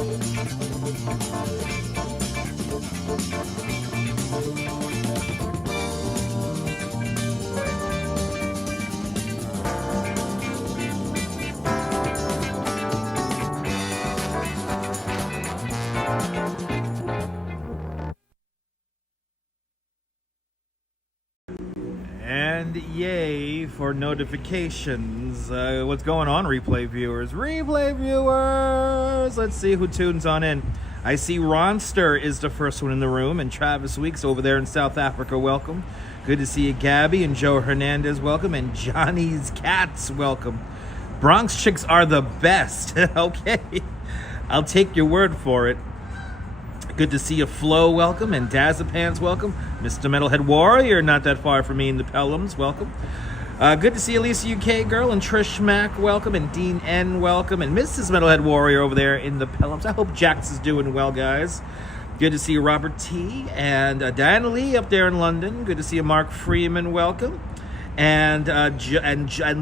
And yay for notifications. What's going on, replay viewers? Replay viewers! Let's see who tunes on in. I see Ronster is the first one in the room, and Travis Weeks over there in South Africa, welcome. Good to see you, Gabby, and Joe Hernandez, welcome, and Johnny's Cats, welcome. Bronx chicks are the best. Okay, I'll take your word for it. Good to see you, Flo, welcome, and Dazapants, welcome. Mr. Metalhead Warrior, not that far from me in the Pelhams, welcome. Good to see Elisa UK Girl and Trish Mack, welcome, and Dean N, welcome, and Mrs. Metalhead Warrior over there in the Pelhams. I hope Jax is doing well, guys. Good to see you, Robert T, and Diana Lee up there in London. Good to see you, Mark Freeman, welcome. And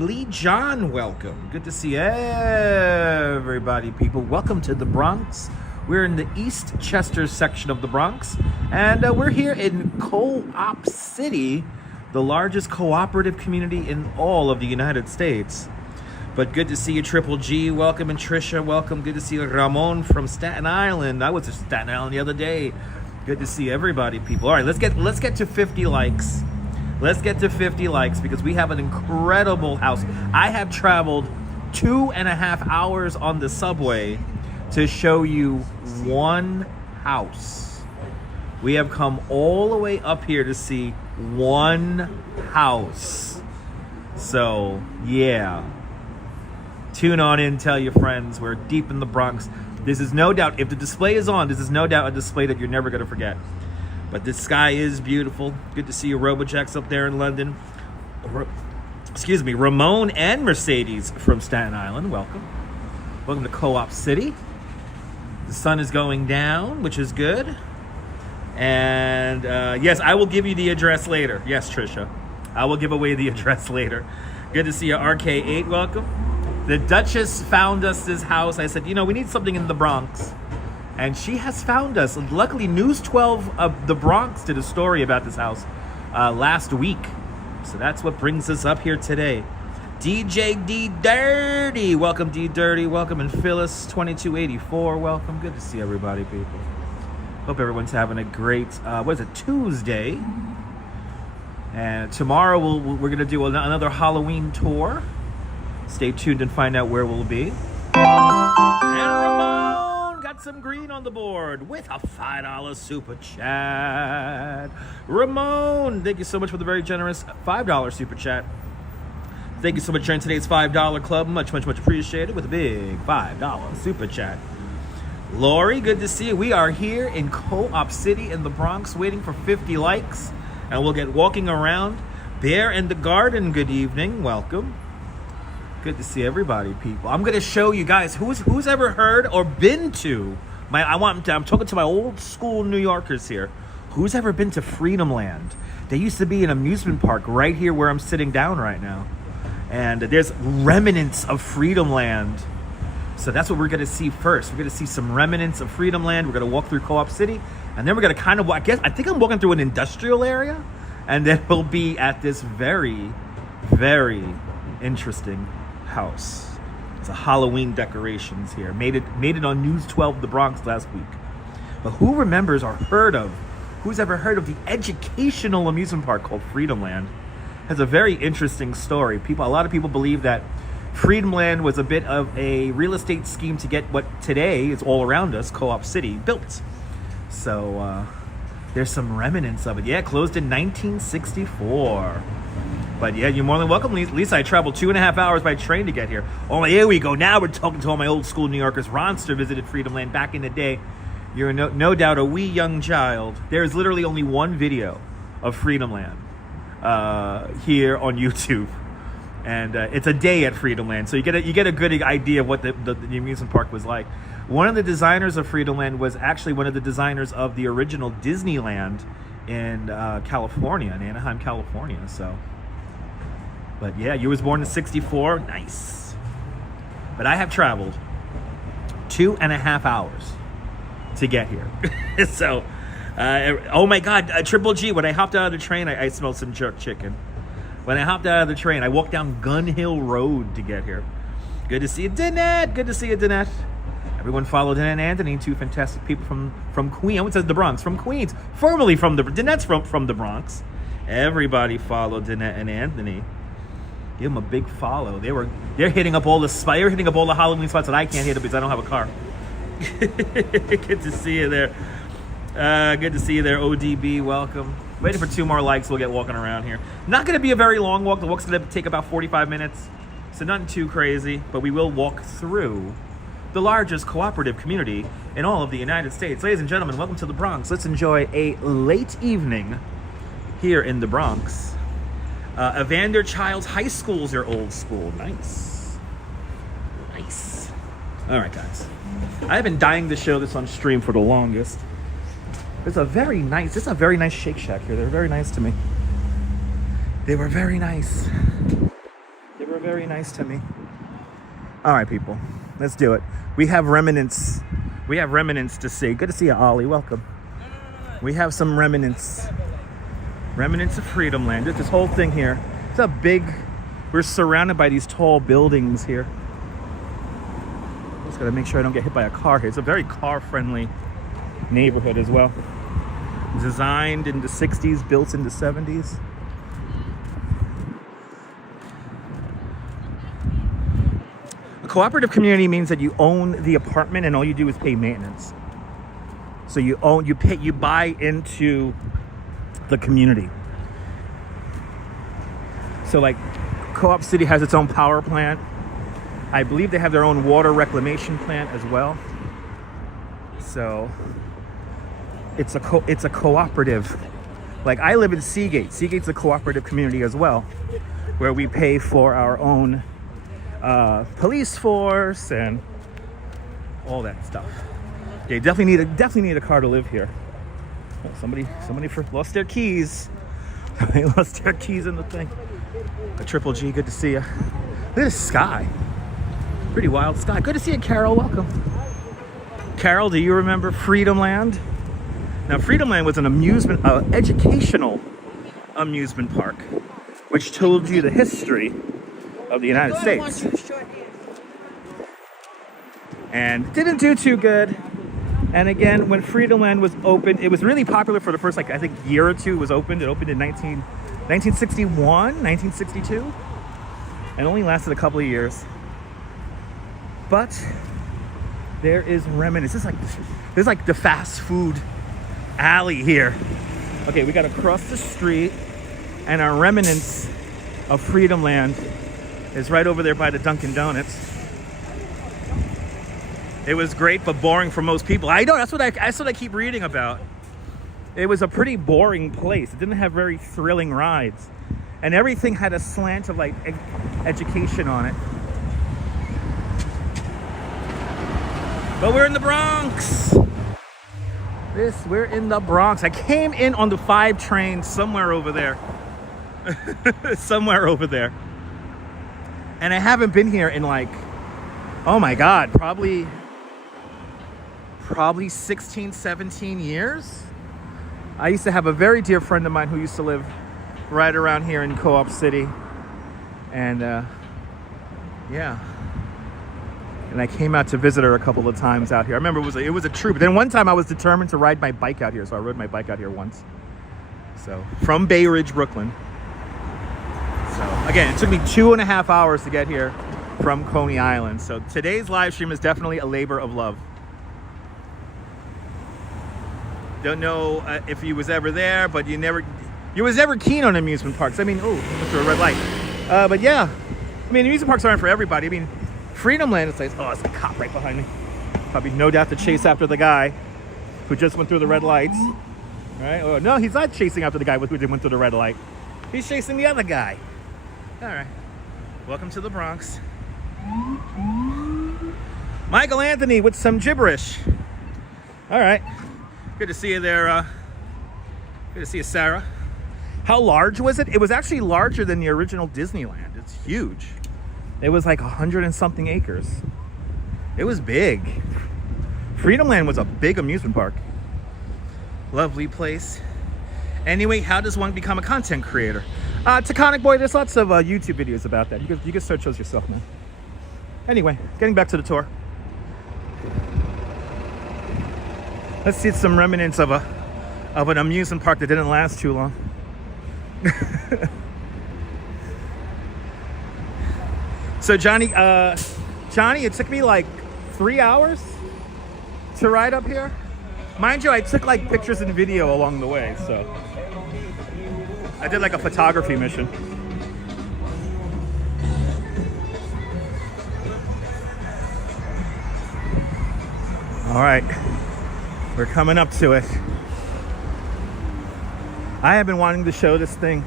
Lee John, welcome. Good to see everybody, people. Welcome to the Bronx. We're in the East Chester section of the Bronx, and we're here in Co-op City, the largest cooperative community in all of the United States. But good to see you, Triple G, welcome, and Trisha, welcome. Good to see you, Ramon from Staten Island. I was in Staten Island the other day. Good to see everybody, people. All right, let's get to 50 likes. Let's get to 50 likes because we have an incredible house. I have traveled 2.5 hours on the subway to show you one house. We have come all the way up here to see one house. So, yeah. Tune on in, tell your friends. We're deep in the Bronx. This is no doubt, if the display is on, this is no doubt a display that you're never going to forget. But this sky is beautiful. Good to see you, Robojacks up there in London. Excuse me, Ramon and Mercedes from Staten Island. Welcome. Welcome to Co-op City. The sun is going down, which is good. And yes, I will give you the address later. Yes, Trisha. I will give away the address later. Good to see you, RK8. Welcome. The Duchess found us this house. I said, you know, we need something in the Bronx. And she has found us. Luckily, News 12 of the Bronx did a story about this house last week. So that's what brings us up here today. DJ D Dirty, welcome D Dirty, welcome, and Phyllis 2284, welcome. Good to see everybody, people. Hope everyone's having a great Tuesday. And tomorrow we're gonna do another Halloween tour. Stay tuned and find out where we'll be. And Ramon got some green on the board with a $5 super chat. Ramon, thank you so much for the very generous $5 super chat. Thank you so much for joining today's $5 club. Much, much, much appreciated with a big $5 super chat. Lori, good to see you. We are here in Co-op City in the Bronx waiting for 50 likes. And we'll get walking around. Bear in the Garden, good evening. Welcome. Good to see everybody, people. I'm going to show you guys who's ever heard or been to I'm talking to my old school New Yorkers here. Who's ever been to Freedomland? There used to be an amusement park right here where I'm sitting down right now. And there's remnants of Freedomland. So that's what we're going to see first. We're going to see some remnants of Freedomland. We're going to walk through Co-op City. And then we're going to kind of, I think I'm walking through an industrial area. And then we'll be at this very, very interesting house. It's a Halloween decorations here. Made it on News 12 The Bronx last week. But who remembers or who's ever heard of the educational amusement park called Freedomland? Has a very interesting story. A lot of people believe that Freedomland was a bit of a real estate scheme to get what today is all around us, Co-op City, built. So there's some remnants of it. Yeah, closed in 1964. But yeah, you're more than welcome. Lisa, I traveled 2.5 hours by train to get here. Oh, here we go. Now we're talking to all my old school New Yorkers. Ronster visited Freedomland back in the day. You're no doubt a wee young child. There is literally only one video of Freedomland here on YouTube, and it's a day at Freedomland, so you get a good idea of what the amusement park was like. One of the designers of Freedomland was actually one of the designers of the original Disneyland in California, in Anaheim, California. So, but yeah, you was born in '64, nice. But I have traveled 2.5 hours to get here. So, oh my God, Triple G, when I hopped out of the train, I smelled some jerk chicken. When I hopped out of the train, I walked down Gun Hill Road to get here. Good to see you, Danette. Good to see you, Danette. Everyone follow Danette and Anthony, two fantastic people from Queens. It says the Bronx, from Queens. Formerly from the... Danette's from the Bronx. Everybody follow Danette and Anthony. Give them a big follow. They're hitting up all the Halloween spots that I can't hit up because I don't have a car. Good to see you there. Good to see you there, ODB. Welcome. Waiting for 2 more likes. We'll get walking around here. Not going to be a very long walk. The walk's going to take about 45 minutes. So nothing too crazy, but we will walk through the largest cooperative community in all of the United States. Ladies and gentlemen, welcome to the Bronx. Let's enjoy a late evening here in the Bronx. Evander Childs High School's your old school. Nice. Nice. All right, guys. I've been dying to show this on stream for the longest. This is a very nice Shake Shack here. They were very nice to me. They were very nice. They were very nice to me. All right, people. Let's do it. We have remnants. We have remnants to see. Good to see you, Ollie. Welcome. We have some remnants. Remnants of Freedomland. This whole thing here. It's a big... We're surrounded by these tall buildings here. Just gotta make sure I don't get hit by a car here. It's a very car-friendly neighborhood as well. Designed in the 60s, built in the 70s. A cooperative community means that you own the apartment and all you do is pay maintenance. So you buy into the community. So like Co-op City has its own power plant. I believe they have their own water reclamation plant as well. So it's a cooperative. Like I live in Seagate. Seagate's a cooperative community as well, where we pay for our own police force and all that stuff. They definitely need a car to live here. Oh, somebody lost their keys. They lost their keys in the thing. A Triple G, good to see you. Look at the sky. Pretty wild sky. Good to see you, Carol. Welcome. Carol, do you remember Freedomland? Now, Freedomland was an educational amusement park, which told you the history of the United States. And didn't do too good. And again, when Freedomland was opened, it was really popular for the first, I think, year or two it was opened. It opened in 1961, 1962, and only lasted a couple of years. But there is remnants. This is like the fast food alley here. Okay, we gotta cross the street, and our remnants of Freedomland is right over there by the Dunkin' Donuts. It was great, but boring for most people. I know, that's what I keep reading about. It was a pretty boring place. It didn't have very thrilling rides. And everything had a slant of like education on it. But we're in the Bronx. We're in the Bronx. I came in on the 5 train somewhere over there. Somewhere over there. And I haven't been here in like, oh my God, probably 16, 17 years. I used to have a very dear friend of mine who used to live right around here in Co-op City. And yeah. And I came out to visit her a couple of times out here. I remember it was a trip. But then one time I was determined to ride my bike out here. So I rode my bike out here once. So from Bay Ridge, Brooklyn. So again, it took me 2.5 hours to get here from Coney Island. So today's live stream is definitely a labor of love. Don't know if you was ever there, but you was never keen on amusement parks. I mean, oh, went through a red light. But yeah, I mean, amusement parks aren't for everybody. I mean, Freedomland is like, oh, it's a cop right behind me. Probably no doubt to chase after the guy who just went through the red lights. Right? Oh, no, he's not chasing after the guy who went through the red light. He's chasing the other guy. All right. Welcome to the Bronx. Michael Anthony with some gibberish. All right. Good to see you there. Good to see you, Sarah. How large was it? It was actually larger than the original Disneyland. It's huge. It was like 100 and something acres. It was big. Freedomland was a big amusement park. Lovely place. Anyway, how does one become a content creator? Taconic Boy, there's lots of YouTube videos about that. You can search those yourself, man. Anyway, getting back to the tour. Let's see some remnants of an amusement park that didn't last too long. So Johnny, it took me like 3 hours to ride up here. Mind you, I took like pictures and video along the way, so I did like a photography mission. All right, we're coming up to it. I have been wanting to show this thing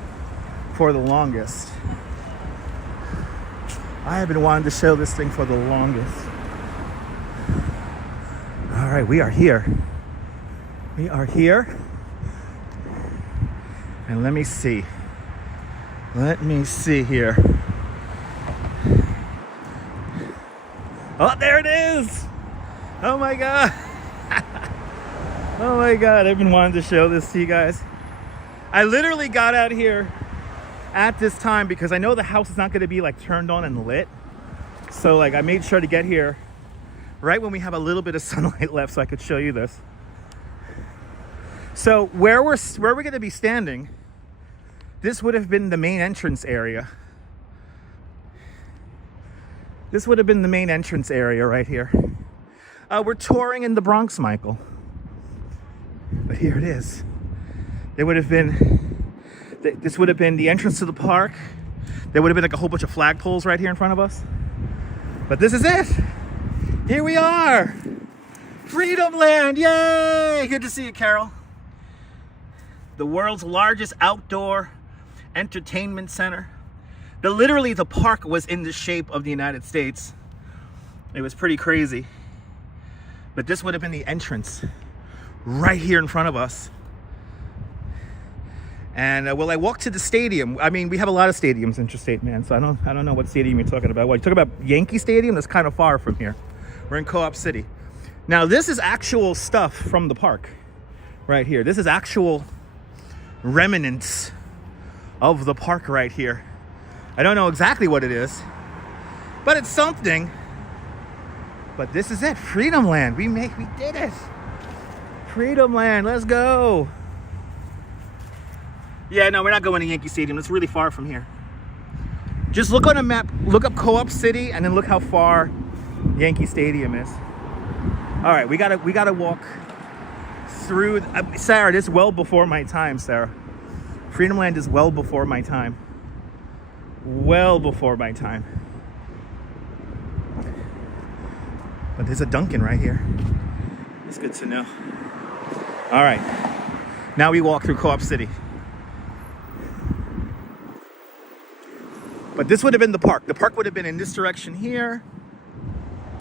for the longest. All right, we are here. And let me see here. Oh, there it is. Oh my God. Oh my God, I've been wanting to show this to you guys. I literally got out here at this time because I know the house is not going to be like turned on and lit. So like I made sure to get here right when we have a little bit of sunlight left so I could show you this. So where we're going to be standing, this would have been the main entrance area. This would have been the main entrance area right here. We're touring in the Bronx, Michael. But here it is. This would have been the entrance to the park. There would have been like a whole bunch of flagpoles right here in front of us. But this is it. Here we are. Freedomland, yay! Good to see you, Carol. The world's largest outdoor entertainment center. Literally, the park was in the shape of the United States. It was pretty crazy. But this would have been the entrance right here in front of us. And well, I walked to the stadium. I mean, we have a lot of stadiums interstate, man. So I don't know what stadium you're talking about. What, you talking about Yankee Stadium? That's kind of far from here. We're in Co-op City. Now, this is actual stuff from the park right here. This is actual remnants of the park right here. I don't know exactly what it is, but it's something. But this is it, Freedomland. We did it. Freedomland, let's go. Yeah, no, we're not going to Yankee Stadium. It's really far from here. Just look on a map, look up Co-op City, and then look how far Yankee Stadium is. All right, we gotta walk through. Sarah, this is well before my time, Sarah. Freedomland is well before my time. Well before my time. But there's a Dunkin' right here. It's good to know. All right, now we walk through Co-op City. But this would have been the park. The park would have been in this direction here.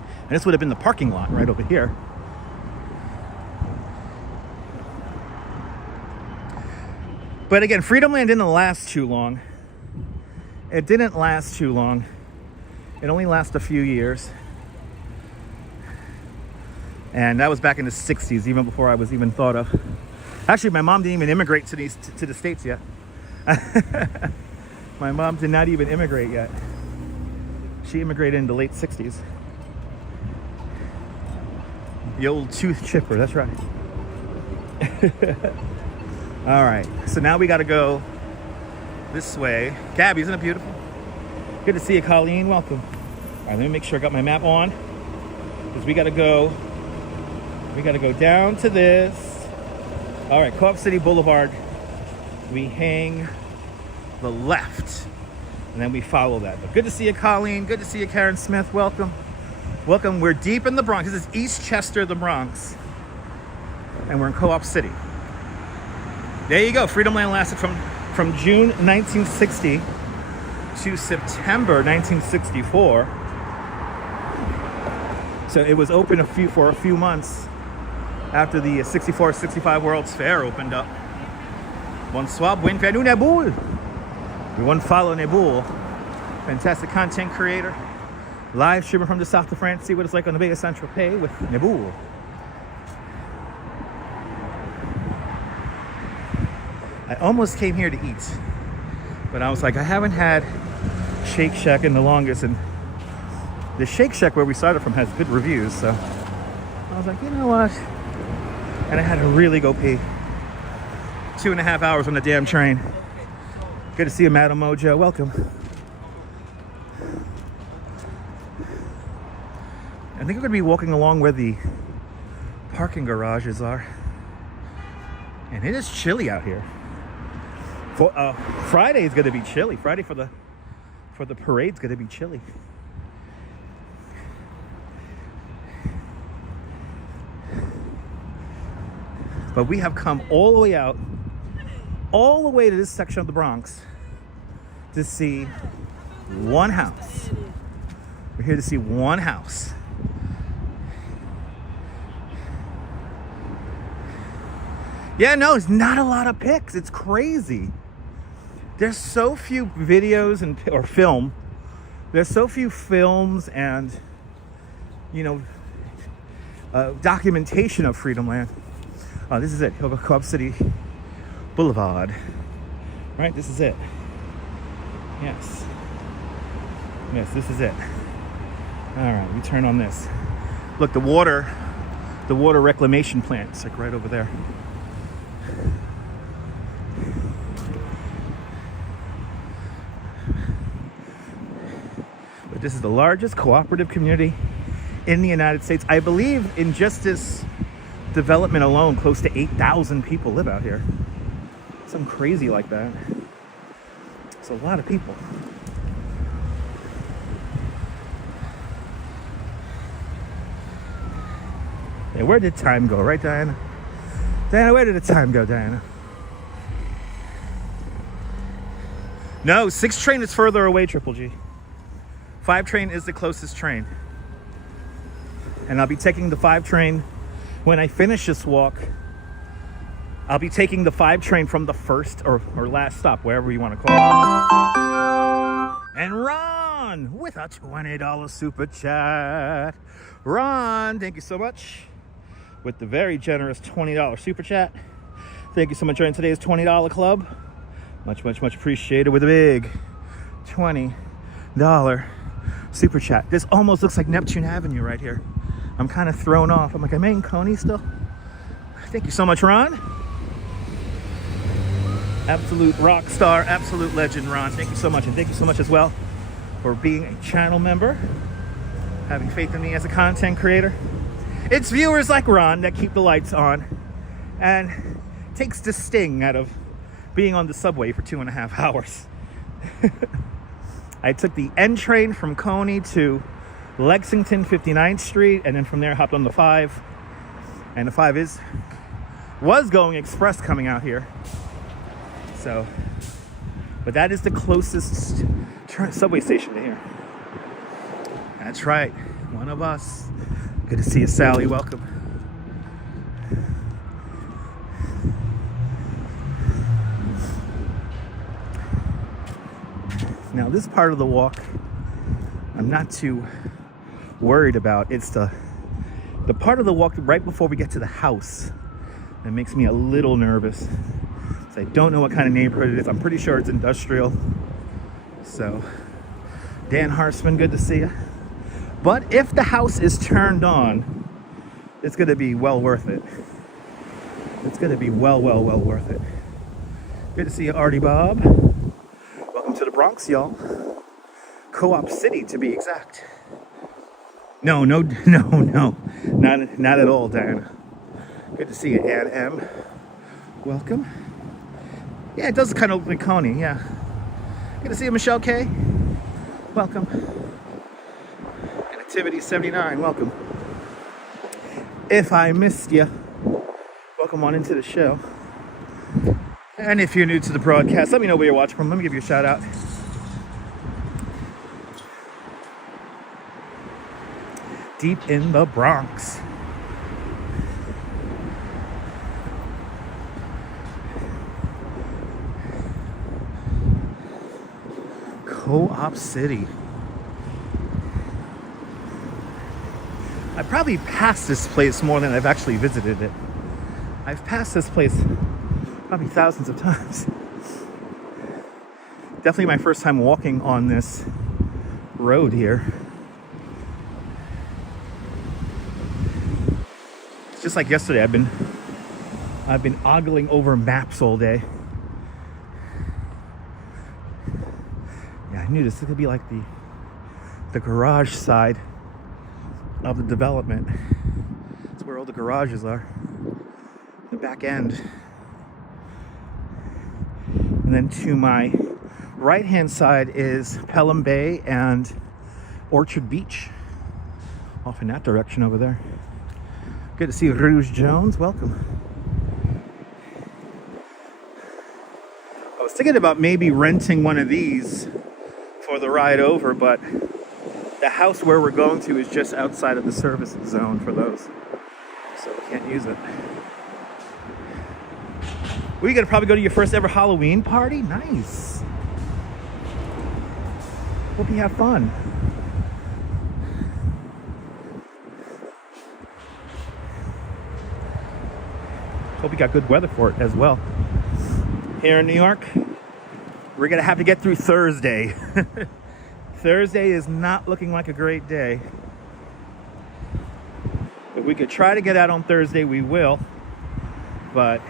And this would have been the parking lot right over here. But again, Freedomland didn't last too long. It didn't last too long. It only lasted a few years. And that was back in the 60s, even before I was even thought of. Actually, my mom didn't even immigrate to the States yet. My mom did not even immigrate yet. She immigrated in the late 60s. The old tooth chipper, that's right. All right, so now we gotta go this way. Gabby, isn't it beautiful? Good to see you, Colleen, welcome. All right, let me make sure I got my map on, because we gotta go down to this. All right, Co-op City Boulevard. We hang the left, and then we follow that. But good to see you, Colleen. Good to see you, Karen Smith. Welcome. Welcome. We're deep in the Bronx. This is Eastchester, the Bronx. And we're in Co-op City. There you go. Freedomland lasted from June 1960 to September 1964. So it was open for a few months after the 64-65 World's Fair opened up. Bonsoir, bienvenue Neboul. We want to follow Neboul. Fantastic content creator. Live streaming from the south of France. See what it's like on the Bay of Saint-Tropez with Neboul. I almost came here to eat, but I was like, I haven't had Shake Shack in the longest, and the Shake Shack where we started from has good reviews, so I was like, you know what? And I had to really go pee. 2.5 hours on the damn train. Good to see you, Madam Mojo. Welcome. I think we're gonna be walking along where the parking garages are. And it is chilly out here. Friday is gonna be chilly. Friday for the parade's gonna be chilly. But we have come all the way out, all the way to this section of the Bronx to see one house. We're here to see one house. Yeah, no, it's not a lot of pics. It's crazy. There's so few videos or film. There's so few films and, you know, documentation of Freedomland. Oh, this is it. Co-op City Boulevard. Right, this is it. Yes. Yes, this is it. All right, we turn on this. Look, the water reclamation plant. It's like right over there. But this is the largest cooperative community in the United States. I believe in just this development alone, close to 8,000 people live out here. Something crazy like that. It's a lot of people. Yeah, where did time go? Right, Diana? Diana, where did the time go, Diana? No, 6 train is further away, Triple G. 5 train is the closest train. And I'll be taking the 5 train when I finish this walk. I'll be taking the 5 train from the first or last stop, wherever you want to call it. And Ron with a $20 super chat. Ron, thank you so much. With the very generous $20 super chat. Thank you so much for joining today's $20 club. Much, much, much appreciated with a big $20 super chat. This almost looks like Neptune Avenue right here. I'm kind of thrown off. I'm like, am I in Coney still? Thank you so much, Ron. Absolute rock star, absolute legend, Ron. Thank you so much. And thank you so much as well for being a channel member, having faith in me as a content creator. It's viewers like Ron that keep the lights on and takes the sting out of being on the subway for 2.5 hours. I took the N train from Coney to Lexington 59th Street, and then from there hopped on the 5. And the 5 was going express coming out here. So, but that is the closest subway station to here. That's right, one of us. Good to see you, Sally. Welcome. Now, this part of the walk, I'm not too worried about. It's the part of the walk right before we get to the house that makes me a little nervous. So I don't know what kind of neighborhood it is. I'm pretty sure it's industrial. So, Dan Harsman, good to see you. But if the house is turned on, it's going to be well worth it. It's going to be well worth it. Good to see you, Artie Bob. Welcome to the Bronx, y'all. Co-op City, to be exact. No, not at all, Diana. Good to see you, Ann M. Welcome. Yeah, it does kind of look like Coney, yeah. Good to see you, Michelle K. Welcome. And Activity 79, welcome. If I missed you, welcome on into the show. And if you're new to the broadcast, let me know where you're watching from. Let me give you a shout out. Deep in the Bronx. Co-op City. I probably passed this place more than I've actually visited it. I've passed this place probably thousands of times. Definitely my first time walking on this road here. It's just like yesterday. I've been ogling over maps all day. Yeah, I knew this could be like the garage side of the development. It's where all the garages are. The back end. And then to my right hand side is Pelham Bay and Orchard Beach. Off in that direction over there. Good to see you, Rouge Jones. Welcome. I was thinking about maybe renting one of these for the ride over, but the house where we're going to is just outside of the service zone for those, so we can't use it. Well, you gonna probably go to your first ever Halloween party? Nice. Hope you have fun. Hope you got good weather for it as well. Here in New York, we're gonna have to get through Thursday. Thursday is not looking like a great day. If we could try to get out on Thursday, we will. But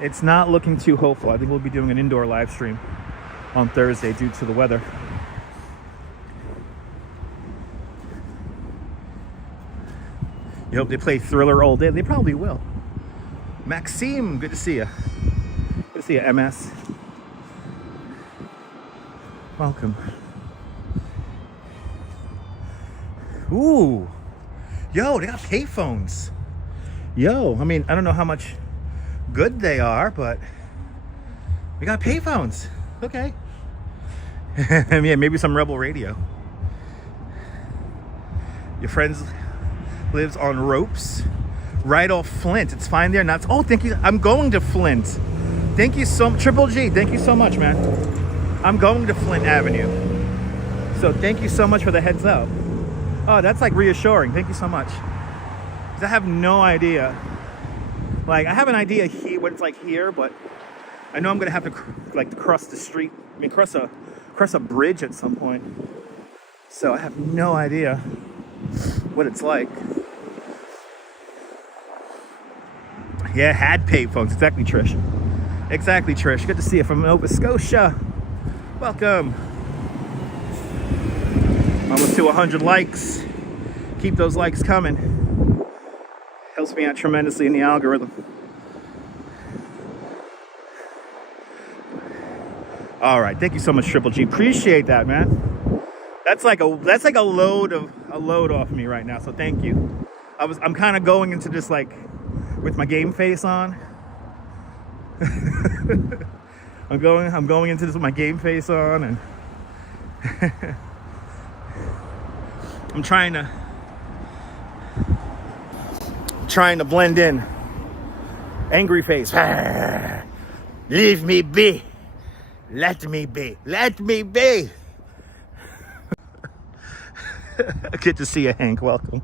it's not looking too hopeful. I think we'll be doing an indoor live stream on Thursday due to the weather. You hope they play Thriller all day? They probably will. Maxime, good to see you. Good to see you, MS. Welcome. Ooh. Yo, they got payphones. Yo, I mean, I don't know how much good they are, but we got payphones. Okay. Yeah, maybe some Rebel radio. Your friends lives on Ropes, right off Flint. It's fine there. Not. Oh, thank you. I'm going to Flint. Thank you so much, Triple G. Thank you so much, man. I'm going to Flint Avenue. So thank you so much for the heads up. Oh, that's like reassuring. Thank you so much. 'Cause I have no idea. Like, I have an idea here what it's like here, but I know I'm gonna have to like cross the street. I mean, cross a bridge at some point. So I have no idea what it's like. Yeah, had payphones. Exactly, Trish. Exactly, Trish. Good to see you from Nova Scotia. Welcome. Almost to 100 likes. Keep those likes coming. Helps me out tremendously in the algorithm. All right, thank you so much, Triple G. Appreciate that, man. That's like a load off me right now. So thank you. I'm kind of going into this like with my game face on. I'm going into this with my game face on, and I'm trying to blend in. Angry face. Leave me be. Let me be. Let me be. Good to see you, Hank. Welcome.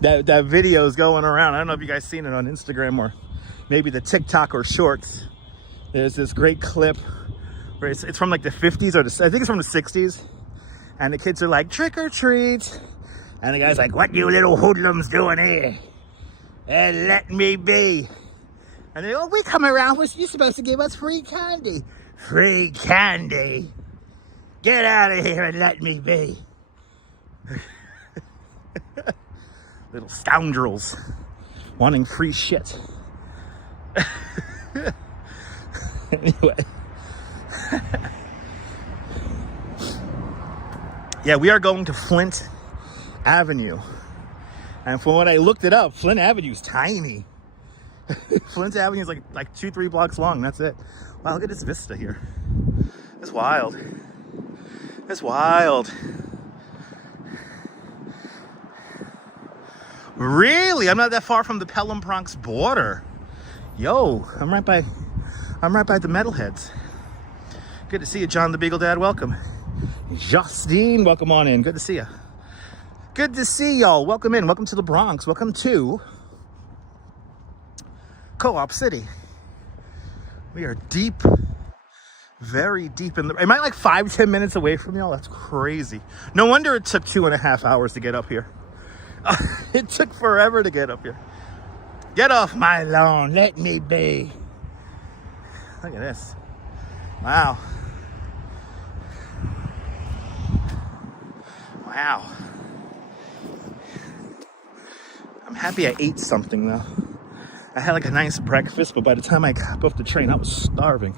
That video is going around. I don't know if you guys seen it on Instagram or maybe the TikTok or Shorts. There's this great clip where it's from like the 50s or I think it's from the 60s. And the kids are like, trick or treat. And the guy's like, what you little hoodlums doing here? And let me be. And they go, we come around, you're supposed to give us free candy. Free candy? Get out of here and let me be. Little scoundrels wanting free shit. Anyway. Yeah, we are going to Flint Avenue. And from what I looked it up, Flint Avenue is tiny. Flint Avenue is like 2-3 blocks long. That's it. Wow, look at this vista here. It's wild. It's wild. Really? I'm not that far from the Pelham Bronx border. Yo, I'm right by the metalheads. Good to see you, John the Beagle Dad. Welcome. Justine, welcome on in. Good to see you. Good to see y'all. Welcome in. Welcome to the Bronx. Welcome to Co-op City. We are deep, very deep in the... Am I like 5-10 minutes away from y'all? That's crazy. No wonder it took 2.5 hours to get up here. It took forever to get up here. Get off my lawn. Let me be. Look at this. Wow. Wow. I'm happy I ate something though. I had like a nice breakfast, but by the time I got off the train, I was starving.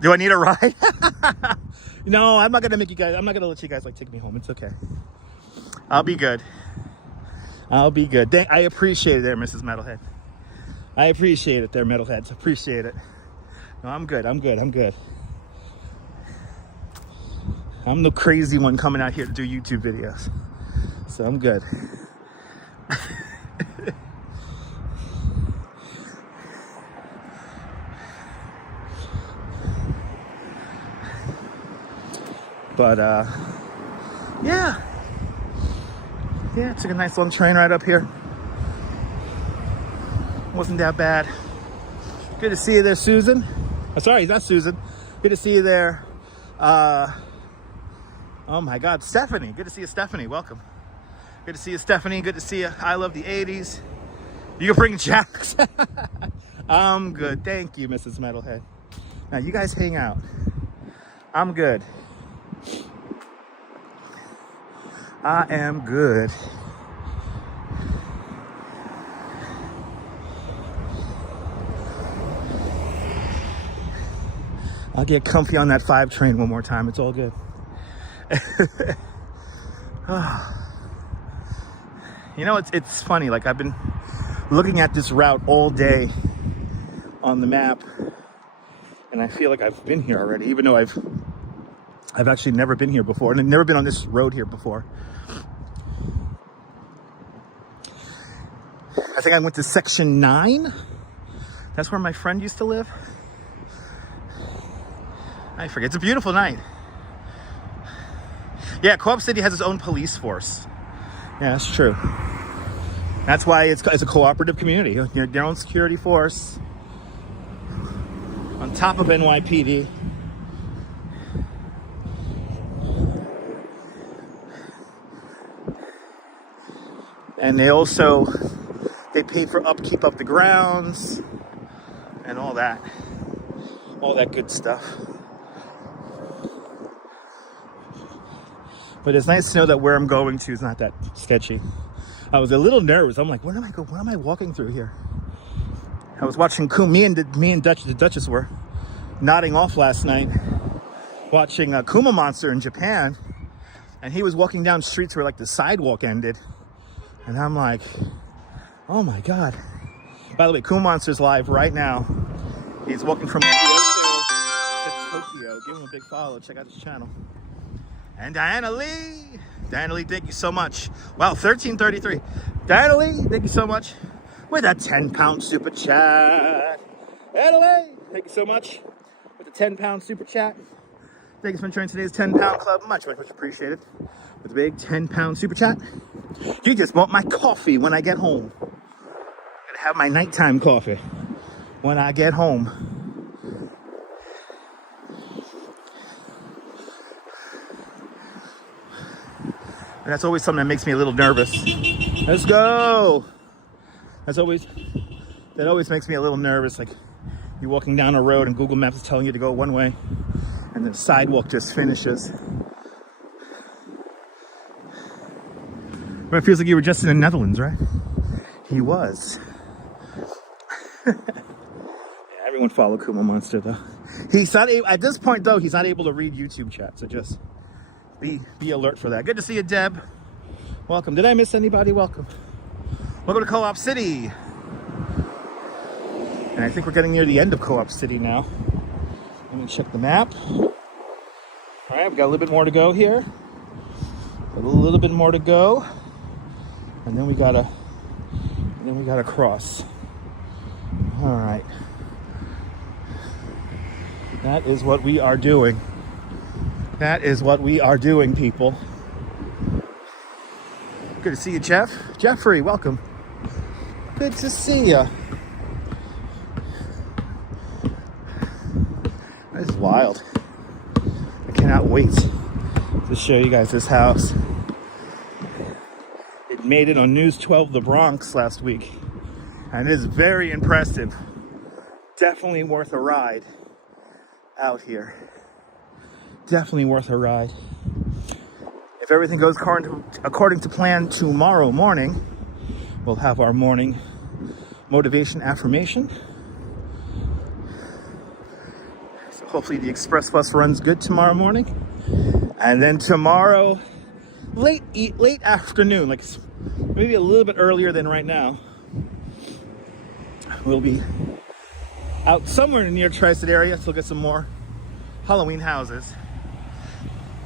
Do I need a ride? No, I'm not gonna make you guys, I'm not gonna let you guys like take me home. It's okay. I'll be good. I'll be good. I appreciate it there, Mrs. Metalhead. I appreciate it there, Metalheads. Appreciate it. No, I'm good. I'm good. I'm good. I'm the crazy one coming out here to do YouTube videos. So I'm good. But yeah, took a nice long train ride up here. Wasn't that bad. Good to see you there, Susan. Oh, sorry, not Susan. Good to see you there. Oh my God, Stephanie. Good to see you, Stephanie. Welcome. Good to see you, Stephanie. Good to see you. I love the 80s. You can bring Jacks. I'm good. Thank you, Mrs. Metalhead. Now you guys hang out. I'm good. I am good. I'll get comfy on that 5 train one more time. It's all good. You know, it's funny. Like, I've been looking at this route all day on the map, and I feel like I've been here already, even though I've actually never been here before, and I've never been on this road here before. I think I went to section 9. That's where my friend used to live. I forget. It's a beautiful night. Yeah, Co-op City has its own police force. Yeah, that's true. That's why it's a cooperative community. You know, their own security force on top of NYPD. And they pay for upkeep of the grounds and all that good stuff. But it's nice to know that where I'm going to is not that sketchy. I was a little nervous. I'm like, where am I walking through here? I was watching me and the Duchess were nodding off last night, watching Kuma Monster in Japan, and he was walking down streets where like the sidewalk ended, and I'm like, oh my God. By the way, Kuma Monster's live right now. He's walking from Kyoto to Tokyo. Give him a big follow. Check out his channel. And Diana Lee, thank you so much. Wow, 1333. Diana Lee, thank you so much with a 10-pound super chat. Diana Lee, thank you so much with a 10-pound super chat. Thanks for joining today's 10-pound club. Much appreciated. With a big 10-pound super chat. You just bought my coffee when I get home. I'm gonna have my nighttime coffee when I get home. And that's always something that makes me a little nervous. Let's go. That always makes me a little nervous. Like, you're walking down a road and Google Maps is telling you to go one way, and the sidewalk just finishes. But it feels like you were just in the Netherlands, right? He was. Yeah, everyone follow Kuma Monster though. He's not at this point though. He's not able to read YouTube chat, so just be alert for that. Good to see you, Deb. Welcome. Did I miss anybody? Welcome. Welcome to Co-op City. And I think we're getting near the end of Co-op City now. Let me check the map. All right, we've got a little bit more to go here. A little bit more to go, and then we gotta cross. All right. That is what we are doing. That is what we are doing, people. Good to see you, Jeff. Jeffrey, welcome. Good to see ya. This is wild. I cannot wait to show you guys this house. It made it on News 12 The Bronx last week, and it is very impressive. Definitely worth a ride out here. Definitely worth a ride. If everything goes according to plan tomorrow morning, we'll have our morning motivation affirmation. So hopefully the express bus runs good tomorrow morning. And then tomorrow, late afternoon, like maybe a little bit earlier than right now, we'll be out somewhere in the near Tri-State area to look at some more Halloween houses.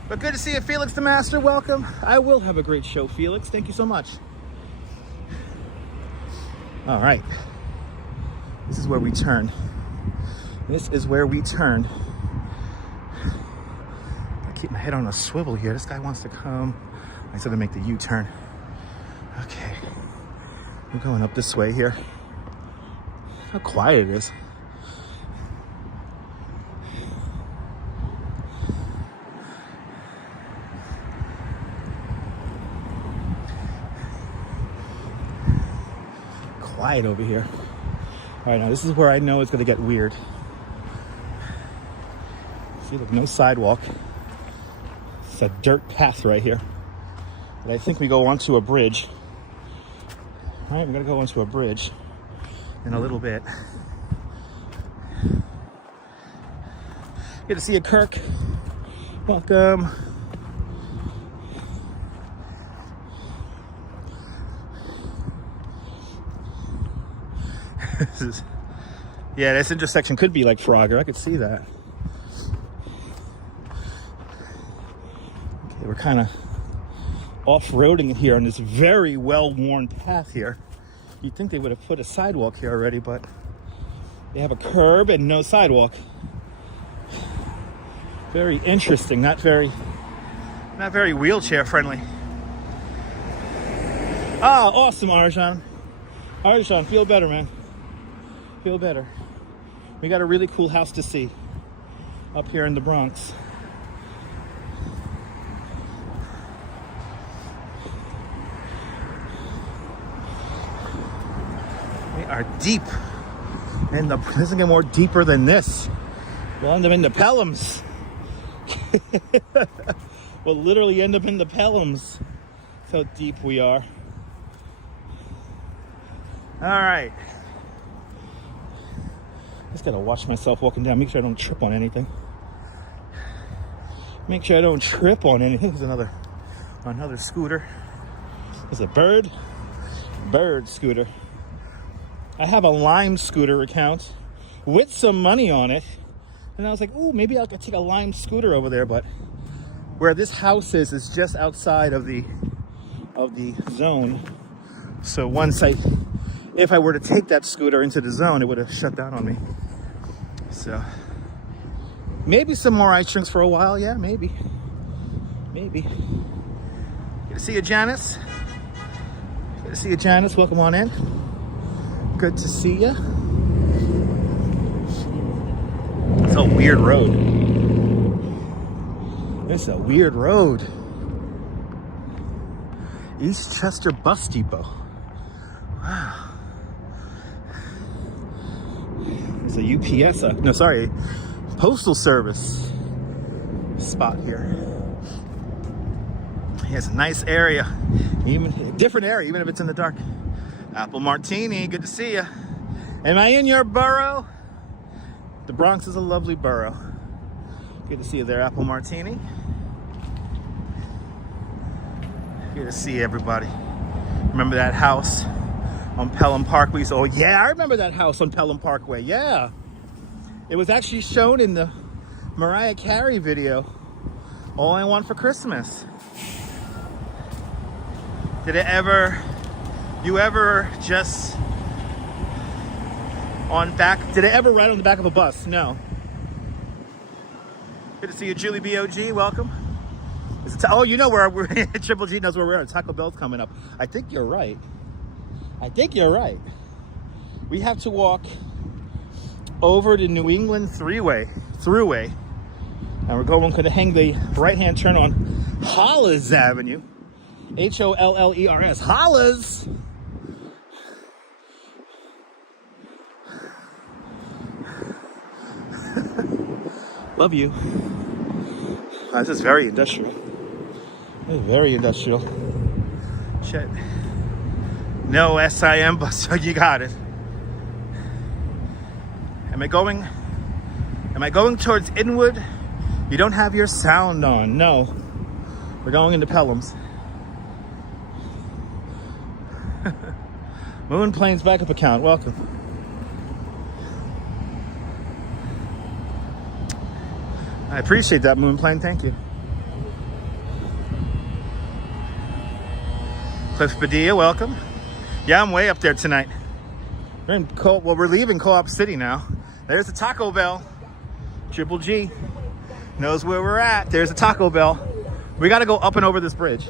But good to see you, Felix the Master. Welcome. I will have a great show, Felix. Thank you so much. All right. This is where we turn. This is where we turn. I keep my head on a swivel here. This guy wants to come. I said to make the U-turn. Okay. We're going up this way here. How quiet it is. Quiet over here. All right, now this is where I know it's gonna get weird. See, look, no sidewalk. It's a dirt path right here. But I think we go onto a bridge. All right, we're gonna go onto a bridge in a little bit. Good to see you, Kirk. Welcome. Yeah, this intersection could be like Frogger. I could see that. Okay, we're kind of off-roading here on this very well-worn path here. You'd think they would have put a sidewalk here already, but they have a curb and no sidewalk. Very interesting. Not very wheelchair friendly. Ah, awesome, Arjan. Arjan, feel better, man. Feel better. We got a really cool house to see up here in the Bronx. We are deep in the, this doesn't get more deeper than this. We'll end up in the Pelhams. We'll literally end up in the Pelhams. That's how deep we are. All right. Just gotta watch myself walking down, make sure I don't trip on anything. Make sure I don't trip on anything. There's another scooter. There's a bird scooter. I have a Lime scooter account with some money on it. And I was like, ooh, maybe I'll take a Lime scooter over there, but where this house is just outside of the zone. So if I were to take that scooter into the zone, it would have shut down on me. So maybe some more ice drinks for a while. Yeah, maybe. Good to see you, Janice. Good to see you, Janice. Welcome on in. Good to see you. It's a weird road. It's a weird road. East Chester Bus Depot. Wow. It's a UPS, Postal Service spot here. Yeah, it's a nice area, different area, even if it's in the dark. Apple Martini, good to see you. Am I in your borough? The Bronx is a lovely borough. Good to see you there, Apple Martini. Good to see everybody. Remember that house on Pelham Parkway? Oh yeah, I remember that house on Pelham Parkway. Yeah, it was actually shown in the Mariah Carey video, All I Want for Christmas. Did you ever just did I ever ride on the back of a bus? No. Good to see you, Julie BOG. Welcome. Oh, you know where Triple G knows where we're at. Taco Bell's coming up. I think you're right. We have to walk over the New England Thruway, and we're going to hang the right-hand turn on Hollis Avenue, Hollers, Hollis. Love you. This is very industrial. Very industrial. Shit. No SIM bus. You got it. Am I going towards Inwood? You don't have your sound on. No. We're going into Pelham's. Moon Plane's backup account. Welcome. I appreciate that, Moon Plane. Thank you. Cliff Padilla, welcome. Yeah, I'm way up there tonight. We're leaving Co-op City now. There's the Taco Bell. Triple G knows where we're at. There's a Taco Bell. We got to go up and over this bridge.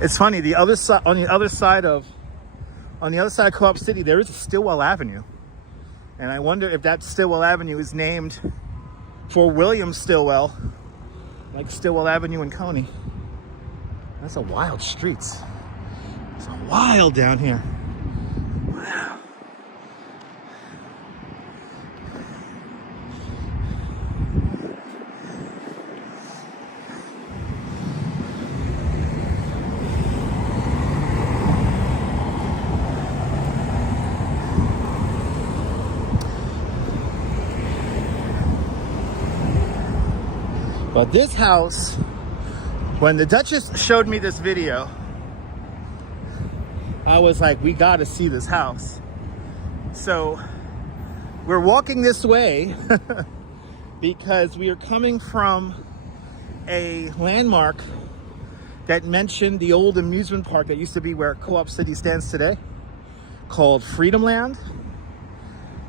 It's funny. On the other side of Co-op City, there is a Stillwell Avenue, and I wonder if that Stillwell Avenue is named for William Stillwell, like Stillwell Avenue in Coney. That's a wild streets. It's wild down here. Wow. But this house, when the Duchess showed me this video, I was like, we gotta see this house. So we're walking this way because we are coming from a landmark that mentioned the old amusement park that used to be where Co-op City stands today, called Freedomland.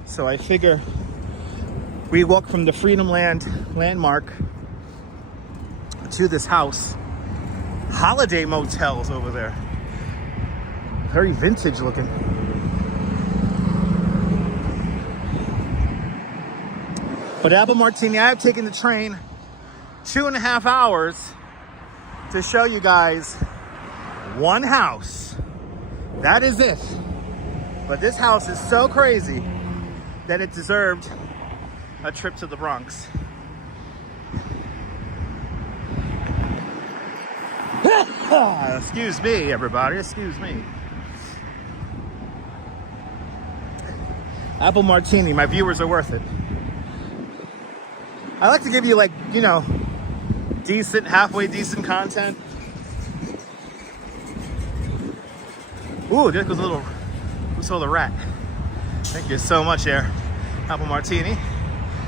So I figure we walk from the Freedomland landmark to this house. Holiday Motels over there. Very vintage looking. But Apple Martini, I have taken the train 2.5 hours to show you guys one house. That is it. But this house is so crazy that it deserved a trip to the Bronx. Excuse me, everybody. Excuse me. Apple Martini. My viewers are worth it. I like to give you, like, you know, decent, halfway decent content. Ooh, there goes a little. Who saw the rat? Thank you so much, Apple Martini.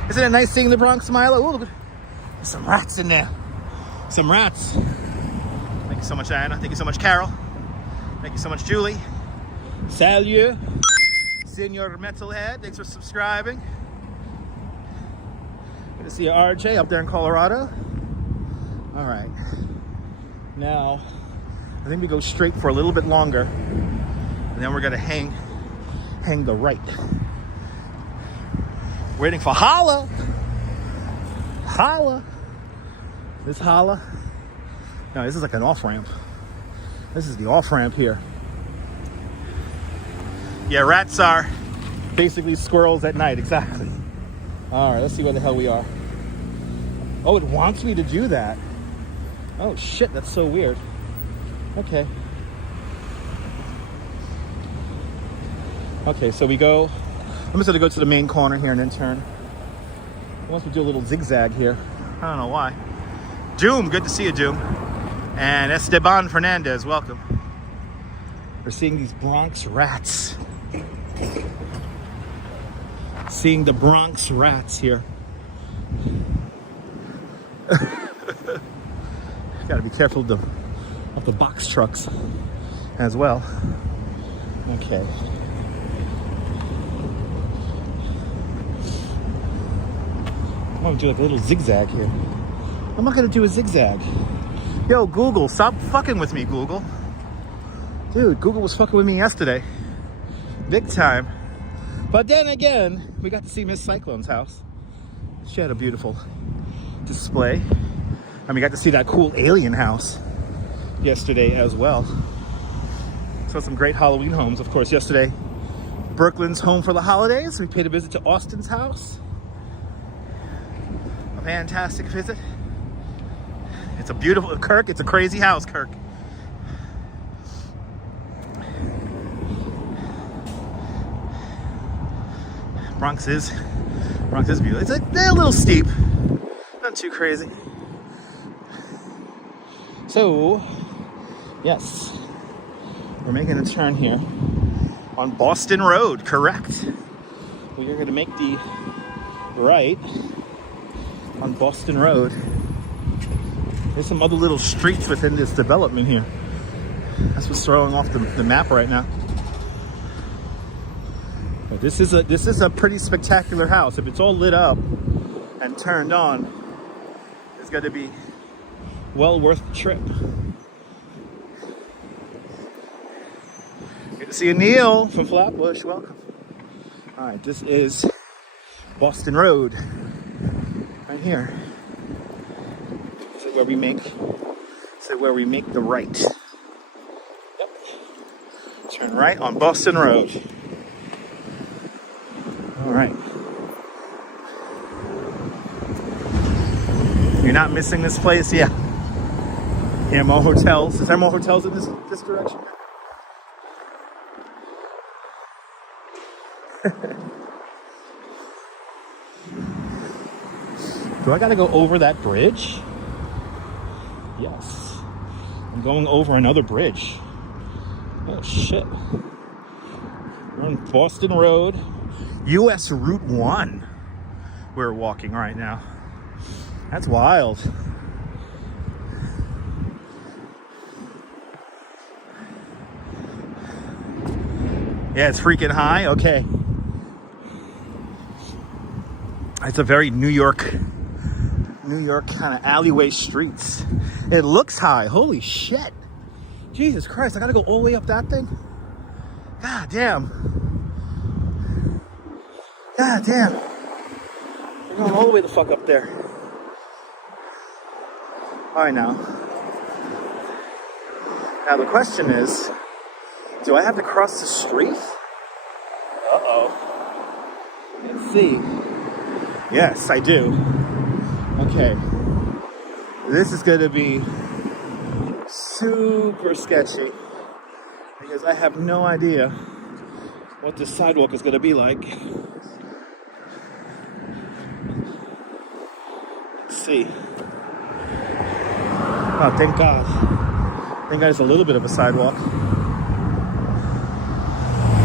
Isn't it nice seeing the Bronx, Milo? Ooh, look at, there's some rats in there. Some rats. Thank you so much, Anna. Thank you so much, Carol. Thank you so much, Julie. Salut. Senor Metalhead. Thanks for subscribing. Good to see you, RJ, up there in Colorado. All right. Now, I think we go straight for a little bit longer, and then we're gonna hang the right. Waiting for Holla. Holla. This Holla. No, this is like an off-ramp. This is the off-ramp here. Yeah, rats are basically squirrels at night, exactly. All right, let's see where the hell we are. Oh, it wants me to do that. Oh shit, that's so weird. Okay. Okay, so we go, I'm just gonna go to the main corner here and then turn. It wants me to do a little zigzag here. I don't know why. Doom, good to see you, Doom. And Esteban Fernandez, welcome. We're seeing these Bronx rats. Seeing the Bronx rats here. Gotta be careful of the box trucks as well. Okay. I'm gonna do like a little zigzag here. I'm not gonna do a zigzag. Yo, Google, stop fucking with me, Google. Dude, Google was fucking with me yesterday. Big time. But then again, we got to see Miss Cyclone's house. She had a beautiful display. And we got to see that cool alien house yesterday as well. So some great Halloween homes. Of course, yesterday, Brooklyn's home for the holidays. We paid a visit to Austin's house. A fantastic visit. It's a beautiful, Kirk, it's a crazy house, Kirk. Bronx is beautiful. It's a little steep, not too crazy. So, yes, we're making a turn here on Boston Road, correct? We are going to make the right on Boston Road. There's some other little streets within this development here. That's what's throwing off the map right now. But this is a pretty spectacular house. If it's all lit up and turned on, it's going to be well worth the trip. Good to see you, Neil from Flatbush. Welcome. All right, this is Boston Road, right here. This is where we make. This is where we make the right. Yep. Turn right on Boston Road. All right. You're not missing this place, yeah. Yeah, more hotels. Is there more hotels in this direction? Do I gotta go over that bridge? Yes. I'm going over another bridge. Oh shit. We're on Boston Road, US Route 1. We're walking right now. That's wild. Yeah, it's freaking high. Okay. It's a very New York kind of alleyway streets. It looks high. Holy shit. Jesus Christ, I gotta go all the way up that thing? God damn. God damn. We're going all the way the fuck up there. Alright now. Now the question is, do I have to cross the street? Uh-oh. Let's see. Yes, I do. Okay. This is going to be super sketchy because I have no idea what the sidewalk is going to be like. Let's see. Oh, thank God. Thank God it's a little bit of a sidewalk.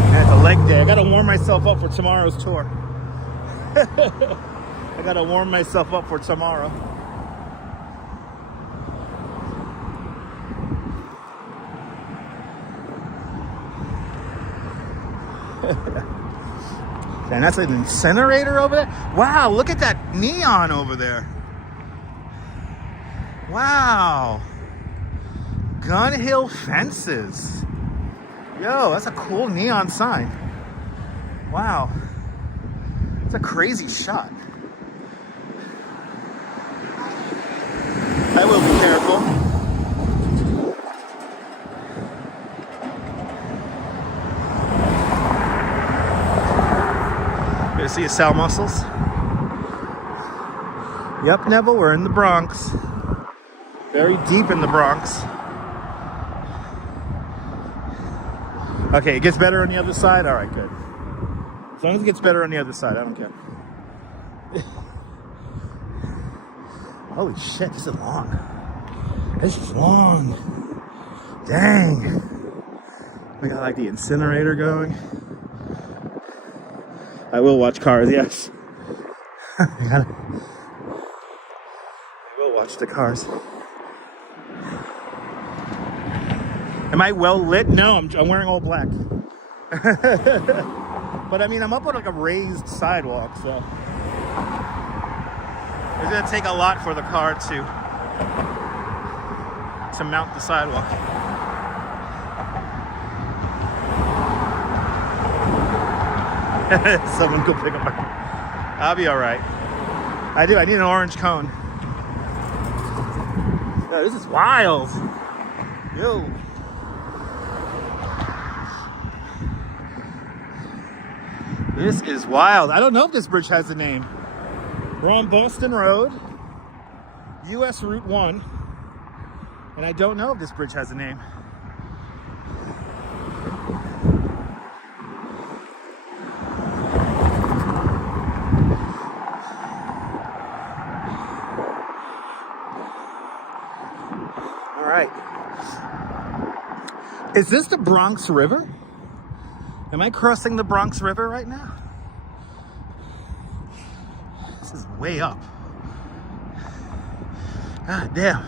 And it's a leg day. I got to warm myself up for tomorrow's tour. I gotta warm myself up for tomorrow. And that's an incinerator over there? Wow, look at that neon over there. Wow. Gun Hill Fences. Yo, that's a cool neon sign. Wow. It's a crazy shot. I will be careful. Good to see you, Sal Muscles. Yep, Neville, we're in the Bronx. Very deep in the Bronx. Okay, it gets better on the other side? Alright, good. As long as it gets better on the other side, I don't care. Holy shit, this is long. This is long. Dang. We got like the incinerator going. I will watch cars, yes. I will watch the cars. Am I well lit? No, I'm wearing all black. But I mean, I'm up on like a raised sidewalk, so it's gonna take a lot for the car to to mount the sidewalk. Someone go pick up my... I'll be all right. I do. I need an orange cone. Yo, this is wild. Yo. This is wild. I don't know if this bridge has a name. We're on Boston Road, US Route 1, and I don't know if this bridge has a name. All right. Is this the Bronx River? Am I crossing the Bronx River right now? This is way up. God damn.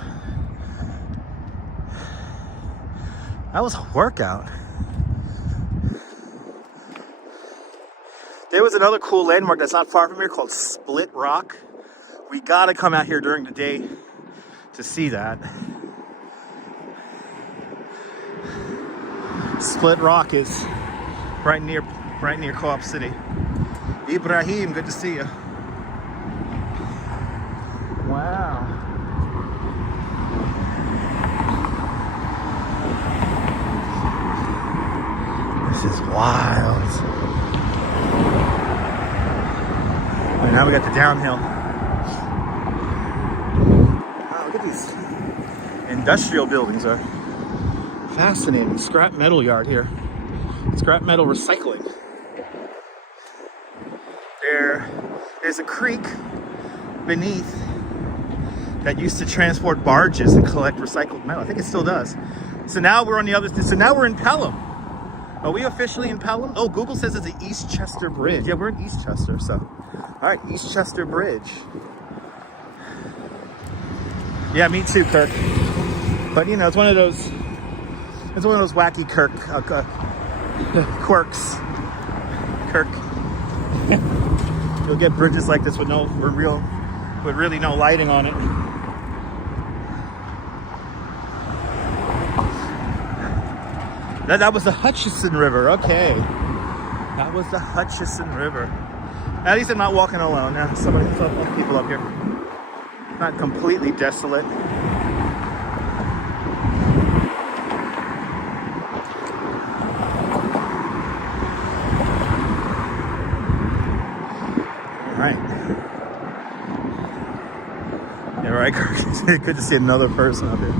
That was a workout. There was another cool landmark that's not far from here called Split Rock. We gotta come out here during the day to see that. Split Rock is right near Co-op City. Ibrahim, good to see you. Wow. This is wild. And now we got the downhill. Wow, look at these industrial buildings. Are fascinating. Scrap metal yard here. Scrap metal recycling. There's a creek beneath that used to transport barges and collect recycled metal. I think it still does. So now we're on the other. So now we're in Pelham. Are we officially in Pelham? Oh, Google says it's the East Chester Bridge. Yeah, we're in East Chester. So, all right, East Chester Bridge. Yeah, me too, Kirk. But you know, it's one of those. It's one of those wacky quirks. Kirk. You'll get bridges like this with really no lighting on it. That was the Hutchison River. Okay, that was the Hutchison River. At least I'm not walking alone. Now somebody, some people up here. Not completely desolate. Yeah, right. Good to see another person up here.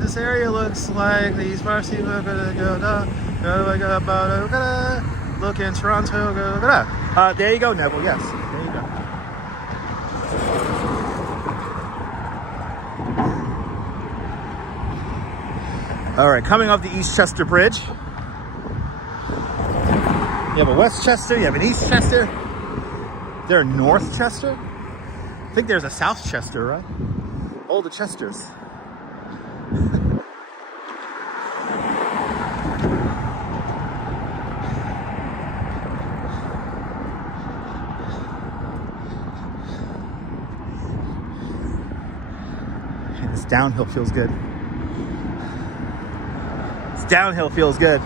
This area looks like the East Varsity. Look in Toronto. There you go, Neville. Yes, there you go. All right, coming off the East Chester Bridge. You have a West Chester, you have an East Chester. Is there a North Chester? I think there's a South Chester, right? All the Chesters. This downhill feels good. This downhill feels good.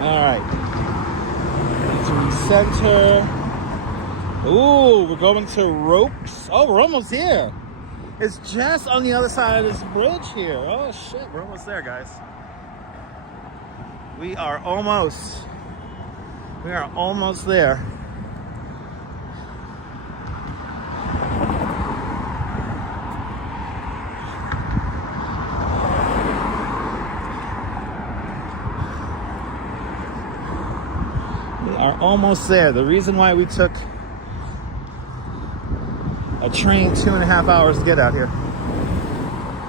All right. Center. Ooh, we're going to Ropes. Oh, we're almost here. It's just on the other side of this bridge here. Oh shit, we're almost there, guys. We are almost there. Are almost there. The reason why we took a train 2.5 hours to get out here.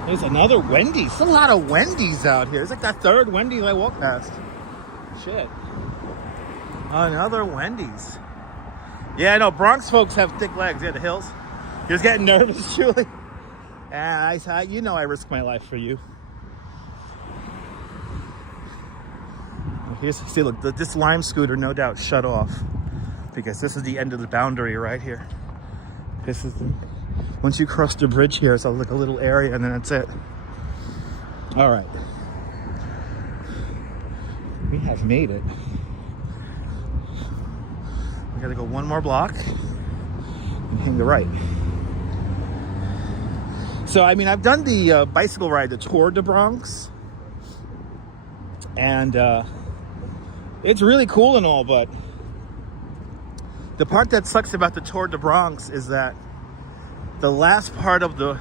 There's another Wendy's. There's a lot of Wendy's out here. It's like that third Wendy's I walked past. Shit. Another Wendy's. Yeah, I know. Bronx folks have thick legs. Yeah, the hills. You're just getting nervous, Julie. And you know I risk my life for you. Here's, see, look, this lime scooter no doubt shut off because this is the end of the boundary right here. This is the, once you cross the bridge here, it's like a little area and then that's it. All right. We have made it. We gotta go one more block and hang the right. So, I mean, I've done the bicycle ride, the Tour de Bronx. And it's really cool and all, but the part that sucks about the Tour de Bronx is that the last part of the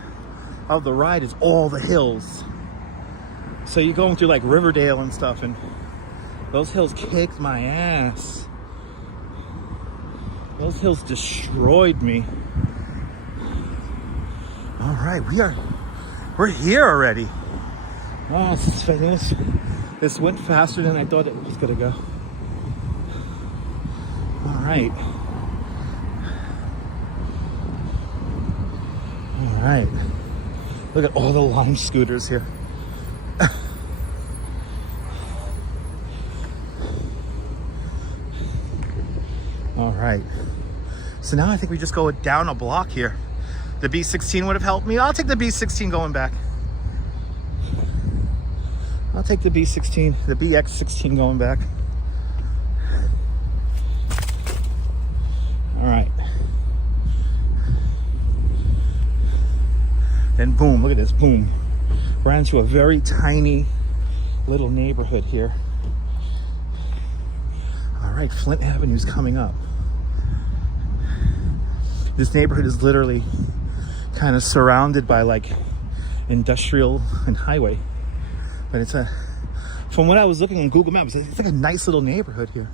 ride is all the hills. So you're going through like Riverdale and stuff, and those hills kicked my ass. Those hills destroyed me. All right, we're here already. Oh, this went faster than I thought it was gonna go. All right. All right. Look at all the lime scooters here. All right. So now I think we just go down a block here. The B16 would have helped me. I'll take the B16 going back. I'll take the B16, the BX16 going back. All right. Then boom, look at this, boom. Ran into a very tiny little neighborhood here. All right, Flint Avenue's coming up. This neighborhood is literally kind of surrounded by like industrial and highway. But it's from what I was looking on Google Maps, it's like a nice little neighborhood here.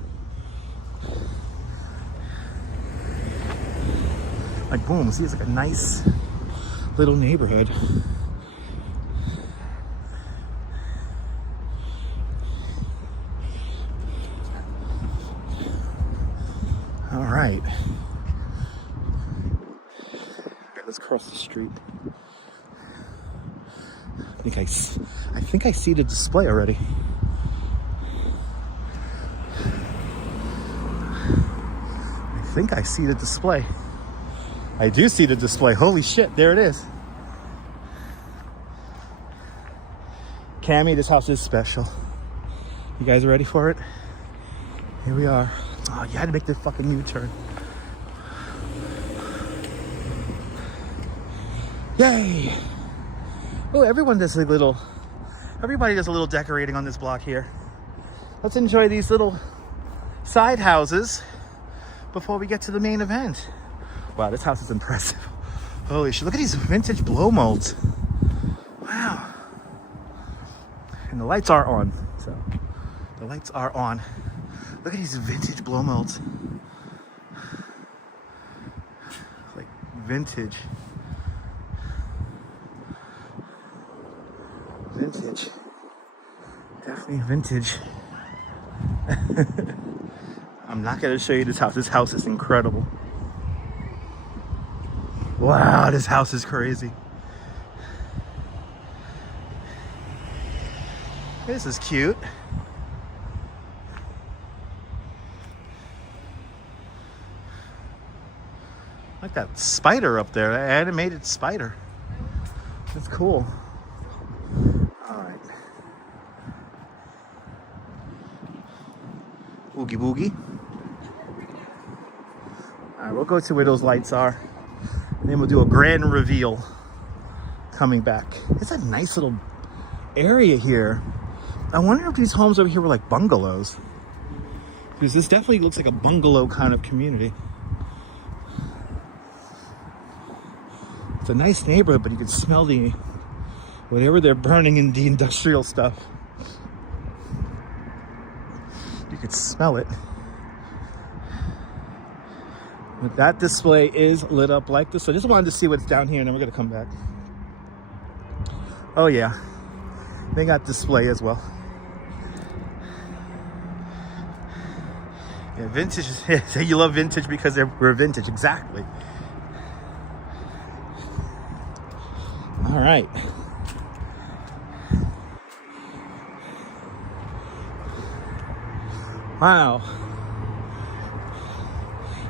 Like boom, see, it's like a nice little neighborhood. All right. Let's cross the street. I think I see the display already. I think I see the display. I do see the display. Holy shit, there it is. Cammy, this house is special. You guys ready for it? Here we are. Oh, you had to make this fucking U-turn. Yay! Oh, everybody does a little decorating on this block here. Let's enjoy these little side houses before we get to the main event. Wow, this house is impressive. Holy shit, look at these vintage blow molds. Wow. And the lights are on, so the lights are on. Look at these vintage blow molds. Like vintage. Vintage. Definitely vintage. I'm not going to show you this house. This house is incredible. Wow, this house is crazy. This is cute. Like that spider up there, that animated spider. That's cool. Alright. Boogie boogie. Alright, we'll go to where those lights are. And then we'll do a grand reveal coming back. It's a nice little area here. I wonder if these homes over here were like bungalows. Because this definitely looks like a bungalow kind of community. It's a nice neighborhood, but you can smell the whatever they're burning in the industrial stuff. You could smell it. But that display is lit up like this. So I just wanted to see what's down here, and then we're gonna come back. Oh yeah, they got display as well. Yeah, vintage. Say you love vintage because we're vintage, exactly. All right. Wow.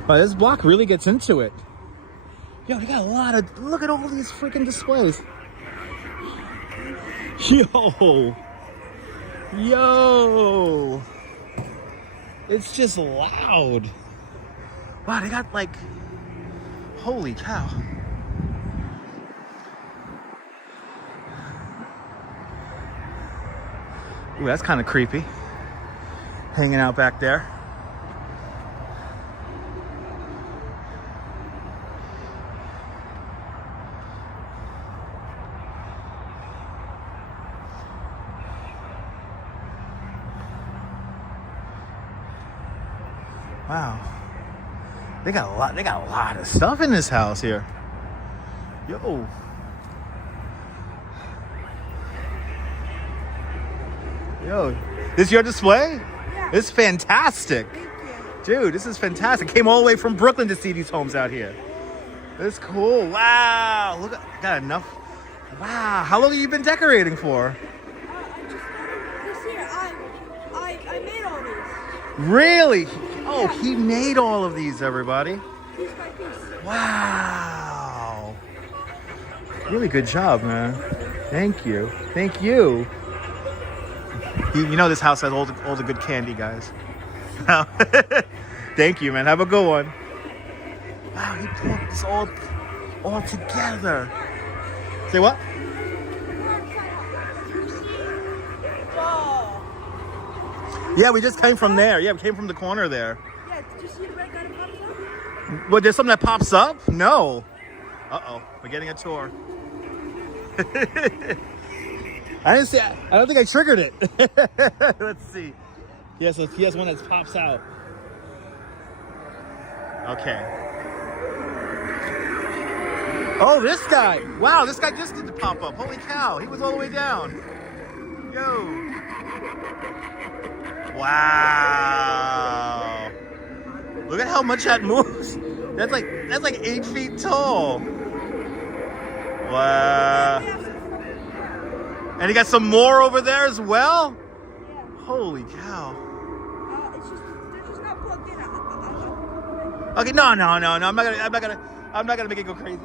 Wow, this block really gets into it. Yo, they got a lot of, look at all these freaking displays. Yo. Yo. It's just loud. Wow, they got like, holy cow. Ooh, that's kind of creepy. Hanging out back there. Wow. They got a lot of stuff in this house here. Yo. Yo, this your display? Yeah. It's fantastic. Thank you. Dude, this is fantastic. Came all the way from Brooklyn to see these homes out here. That's cool. Wow. Look, got enough. Wow. How long have you been decorating for? This year, I made all these. Really? Oh, he made all of these, everybody. Piece by piece. Wow. Really good job, man. Thank you. Thank you. You know this house has all the good candy, guys. Thank you, man. Have a good one. Wow, he put this all together. Say what? Yeah, we just came from there. Yeah, we came from the corner there. Yeah, did you see the red guy that pops up? Well, there's something that pops up? No. Uh-oh, we're getting a tour. I didn't see. I don't think I triggered it. Let's see. Yeah, so he has one that pops out. Okay. Oh, this guy. Wow, this guy just did the pop up. Holy cow, he was all the way down. Yo. Wow. Look at how much that moves. That's like 8 feet tall. Wow. And you got some more over there as well? Yeah. Holy cow. They're just not plugged in. Okay, no. I'm not gonna make it go crazy.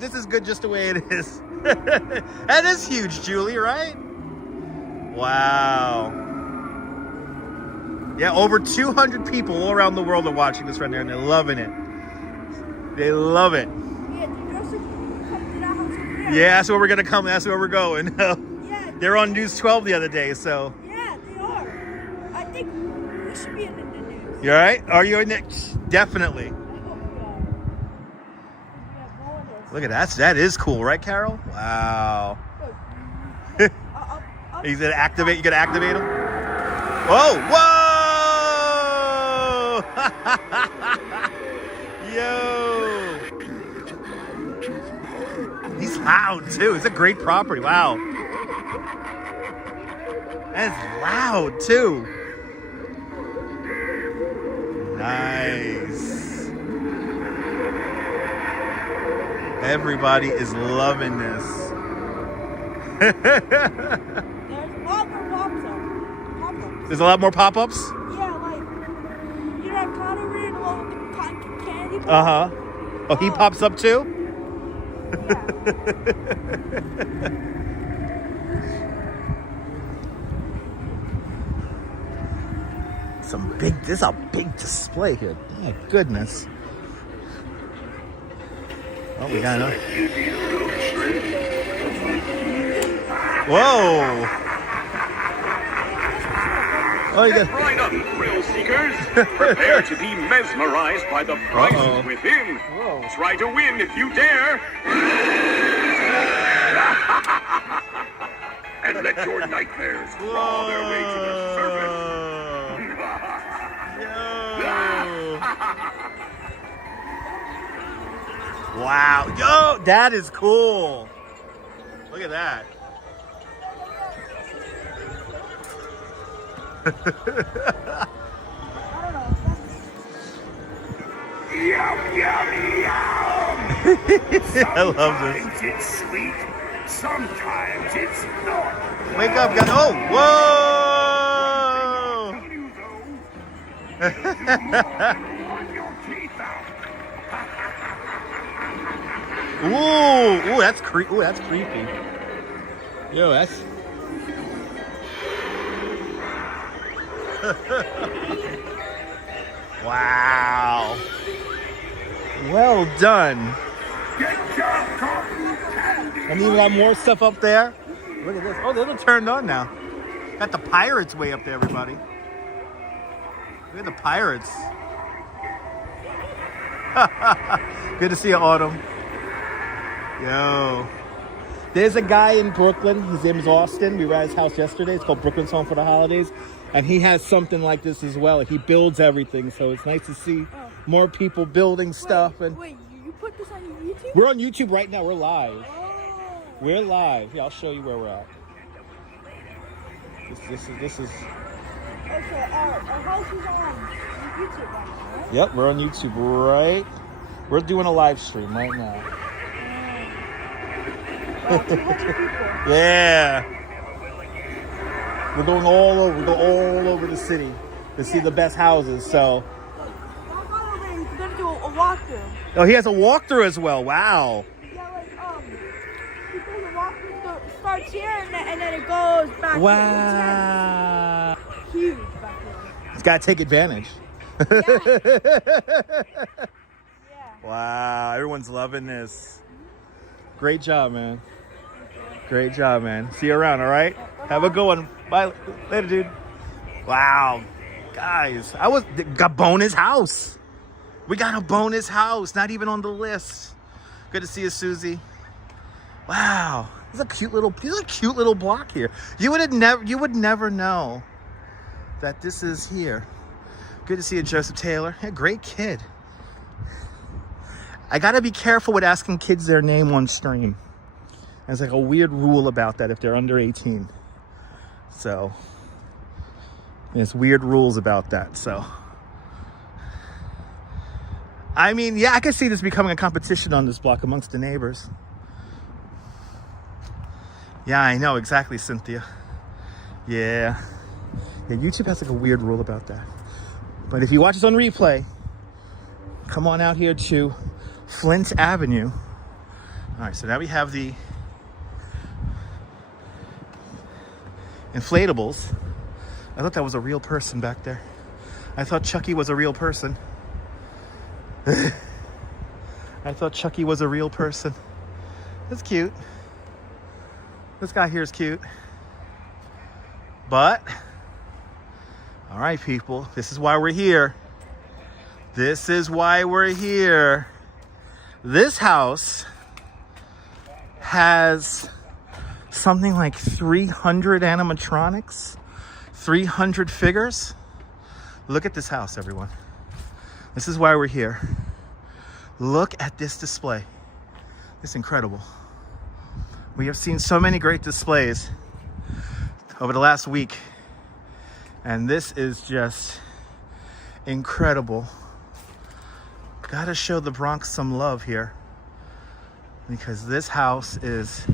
This is good just the way it is. That is huge, Julie, right? Wow. Yeah, over 200 people all around the world are watching this right now, and they're loving it. They love it. Yeah, you also come to that house over there. Yeah, that's where we're gonna come. That's where we're going. They're on News 12 the other day, so. Yeah, they are. I think we should be in the news. You all right? Are you in it? Definitely. I hope we are. Look at that. That is cool, right, Carol? Wow. He's gonna activate. You gonna activate him? Whoa! Whoa! Yo! He's loud too. It's a great property. Wow. And it's loud too. Nice. Everybody is loving this. There's a lot more pop-ups. There's a lot more pop-ups? Yeah, like, you know that cotton read along with the cotton candy bar? Uh-huh. Oh, he pops up too? Yeah. This is a big display here. My goodness. Oh, we got enough. Whoa. Oh, you got. Get right up, thrill seekers. Prepare to be mesmerized by the prizes within. Whoa. Try to win if you dare. And let your nightmares claw their way to the surface. Wow. Yo, that is cool. Look at that. Yum, yum, yum. I love this. Sometimes it's sweet, sometimes it's not. Wake up, guys. Oh, whoa. Ooh, that's creepy. Ooh, that's creepy. Yo, that's. Wow. Well done. And you got more stuff up there. Look at this. Oh, they're turned on now. Got the pirates way up there, everybody. Look at the pirates. Good to see you, Autumn. Yo. There's a guy in Brooklyn. His name is Austin. We were at his house yesterday. It's called Brooklyn's Home for the Holidays. And he has something like this as well. He builds everything. So it's nice to see more people building stuff. Wait, you put this on YouTube? We're on YouTube right now. We're live. Oh. We're live. Yeah, I'll show you where we're at. This is. Okay, our house is on YouTube right now, right? Yep, we're on YouTube right. We're doing a live stream right now. Wow, 200 people. Yeah. We're going all over. We go all over the city to see the best houses. So. My father is gonna do a walkthrough. Oh, he has a walkthrough as well. Wow. Yeah, like he does a walkthrough. So it starts here and then it goes back. Wow. It's huge back there. He's got to take advantage. Yeah. Wow, everyone's loving this. Great job, man. Great job, man. See you around, all right? Have a good one. Bye. Later, dude. Wow. Guys, got bonus house. We got a bonus house, not even on the list. Good to see you, Susie. Wow. This is a cute little block here. You would never know that this is here. Good to see you, Joseph Taylor. Yeah, great kid. I gotta be careful with asking kids their name on stream. There's like a weird rule about that if they're under 18. So there's weird rules about that. So I mean, yeah, I could see this becoming a competition on this block amongst the neighbors. Yeah, I know exactly, Cynthia. Yeah, YouTube has like a weird rule about that. But if you watch this on replay, come on out here to Flint Avenue. All right, so now we have the inflatables. I thought that was a real person back there. I thought Chucky was a real person. I thought Chucky was a real person. That's cute. This guy here is cute. But, all right, people, this is why we're here. This is why we're here. This house has something like 300 animatronics, 300 figures. Look at this house, everyone. This is why we're here. Look at this display. It's incredible. We have seen so many great displays over the last week, and this is just incredible. Gotta show the Bronx some love here, because this house is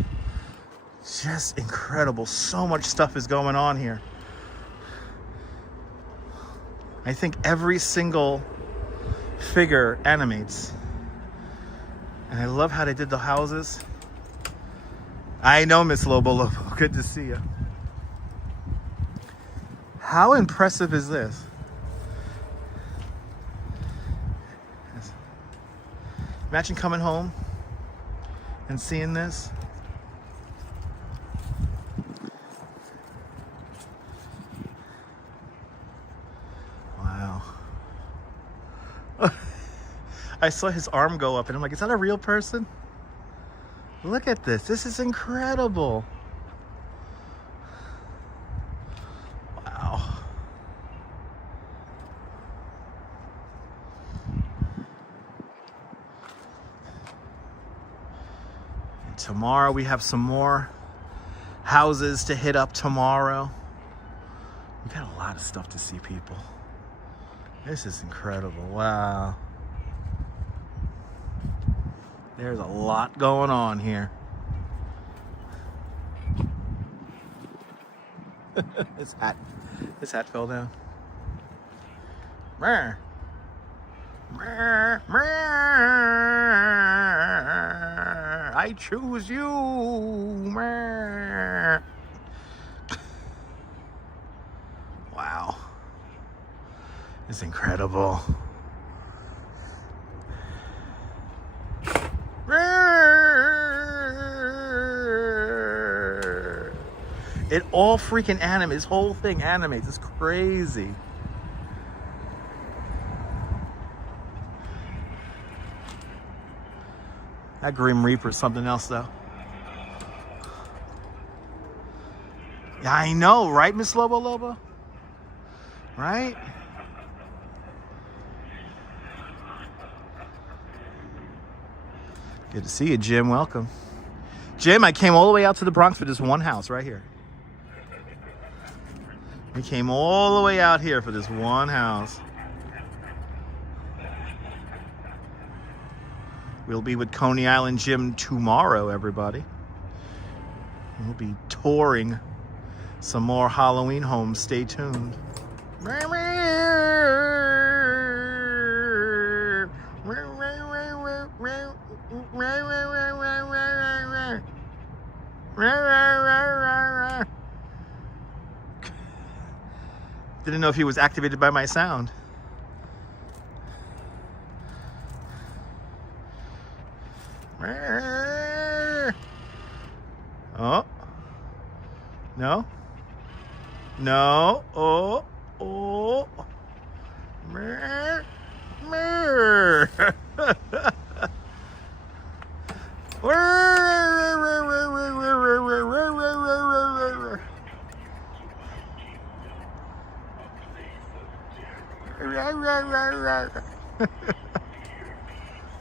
just incredible. So much stuff is going on here. I think every single figure animates, and I love how they did the houses. I know, Miss Lobo. Good to see you. How impressive is this? Imagine coming home and seeing this. Wow. I saw his arm go up and I'm like, is that a real person? Look at this. This is incredible. Wow. And tomorrow we have some more houses to hit up tomorrow. We got a lot of stuff to see, people. This is incredible. Wow. There's a lot going on here. This hat fell down. Mer. I choose you. Wow. It's incredible. It all freaking animates. This whole thing animates. It's crazy. That Grim Reaper is something else, though. Yeah, I know, right, Miss Lobo Lobo? Right? Good to see you, Jim. Welcome. Jim, I came all the way out to the Bronx for this one house right here. We came all the way out here for this one house. We'll be with Coney Island Jim tomorrow, everybody. We'll be touring some more Halloween homes. Stay tuned. Didn't know if he was activated by my sound. Oh. No. No. Oh. Oh.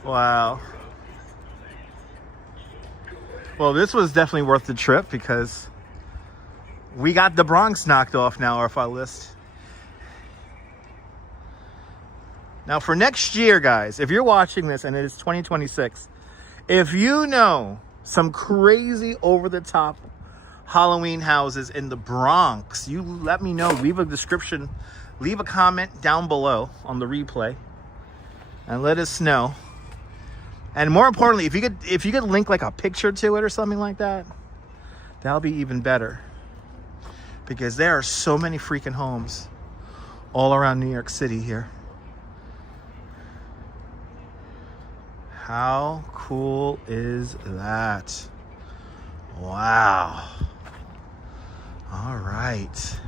Wow. Well, this was definitely worth the trip because we got the Bronx knocked off now off our list. Now for next year, guys, if you're watching this and it is 2026, if you know some crazy over-the-top Halloween houses in the Bronx, you let me know. Leave a description, leave a comment down below on the replay and let us know. And more importantly, if you could link like a picture to it or something like that, that'll be even better. Because there are so many freaking homes all around New York City here. How cool is that? Wow. All right.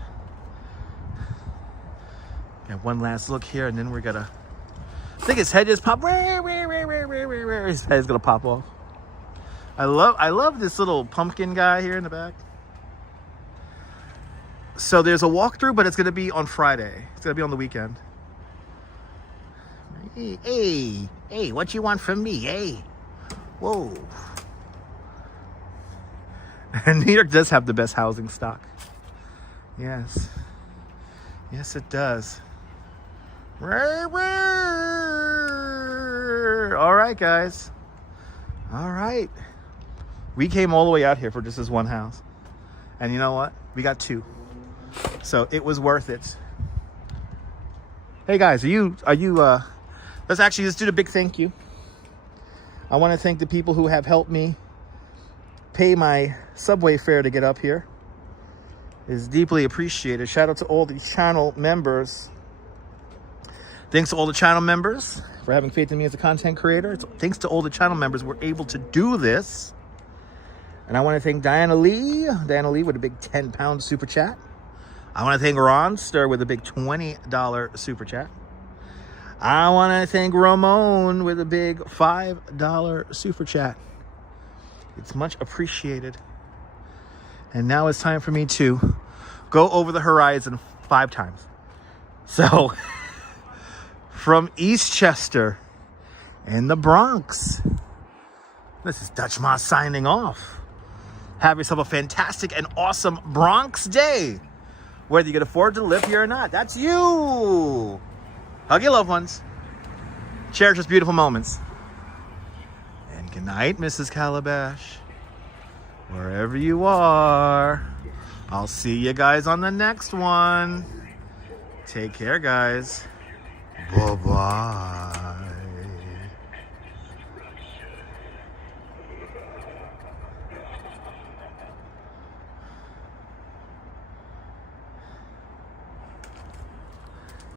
Got one last look here and then we're gonna, I think his head just popped. His head's gonna pop off. I love this little pumpkin guy here in the back. So there's a walkthrough, but it's gonna be on Friday. It's gonna be on the weekend. Hey, what you want from me? Hey, whoa. And New York does have the best housing stock. Yes, yes, it does. All right, guys. All right. We came all the way out here for just this one house. And you know what? We got two. So it was worth it. Hey guys, let's do the big thank you. I want to thank the people who have helped me pay my subway fare to get up here. It's deeply appreciated. Shout out to all the channel members. Thanks to all the channel members for having faith in me as a content creator. Thanks to all the channel members, we're able to do this. And I want to thank Diana Lee with a big 10-pound super chat. I want to thank Ronster with a big $20 super chat. I want to thank Ramon with a big $5 super chat. It's much appreciated. And now it's time for me to go over the horizon 5 times. So, from Eastchester in the Bronx, this is Dutch Moss signing off. Have yourself a fantastic and awesome Bronx day. Whether you can afford to live here or not, that's you. Hug your loved ones. Cherish those beautiful moments. And good night, Mrs. Calabash. Wherever you are. I'll see you guys on the next one. Take care, guys. Bye-bye.